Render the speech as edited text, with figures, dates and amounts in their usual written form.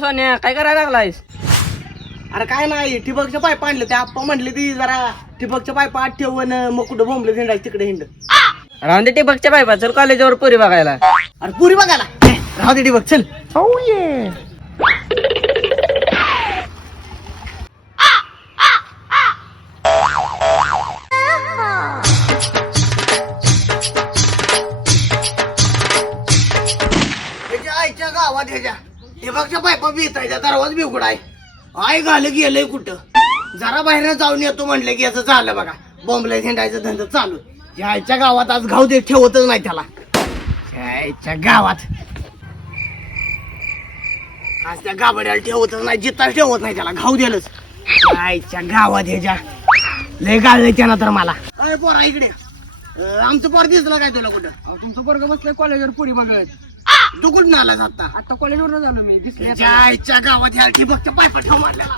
सोन्या काय करायला लागलायस? अरे काय नाही ठिबकच्या पाईप आणलं ते आप्पा म्हणले ती जरा ठिबकच्या पाईप आत ठेवून मग कुठं बोंबलं हिंडायचं तिकडे हिंड. राहून दे टिबकच्या पायपा, चल कॉलेजवर पुरी बघायला. अरे पुरी बघायला राहू दे ठिबक चल. आईच्या गावात ह्याच्या ठिबकच्या पाईपा बिचायच्या दरवाज बी उघडाय. आय घालं गेलंय कुठं. जरा बाहेर जाऊन येतो म्हणलं की याचं झालं बघा बॉम्बला हिंडायचं धंदा चालू. आईच्या गावात आज घाव दे ठेवतच नाही त्याला. आईच्या गावात आज त्या गाबड्याला ठेवतच नाही, जिता ठेवत नाही त्याला घाव दिलंच. आईच्या गावात ह्याच्या लय गाळलंय त्यानं तर मला. अरे पोरा इकडे आमचं पोर दिसलं काय तुला कुठं? तुमचं पोरग बसलंय कॉलेजवर पुरी बघत. तू कुठं आलास आता? आता कॉलेजवर झालो मी, दिसले. आईच्या गावात ह्या ठिबकच्या पायपा ठेव मारलेला.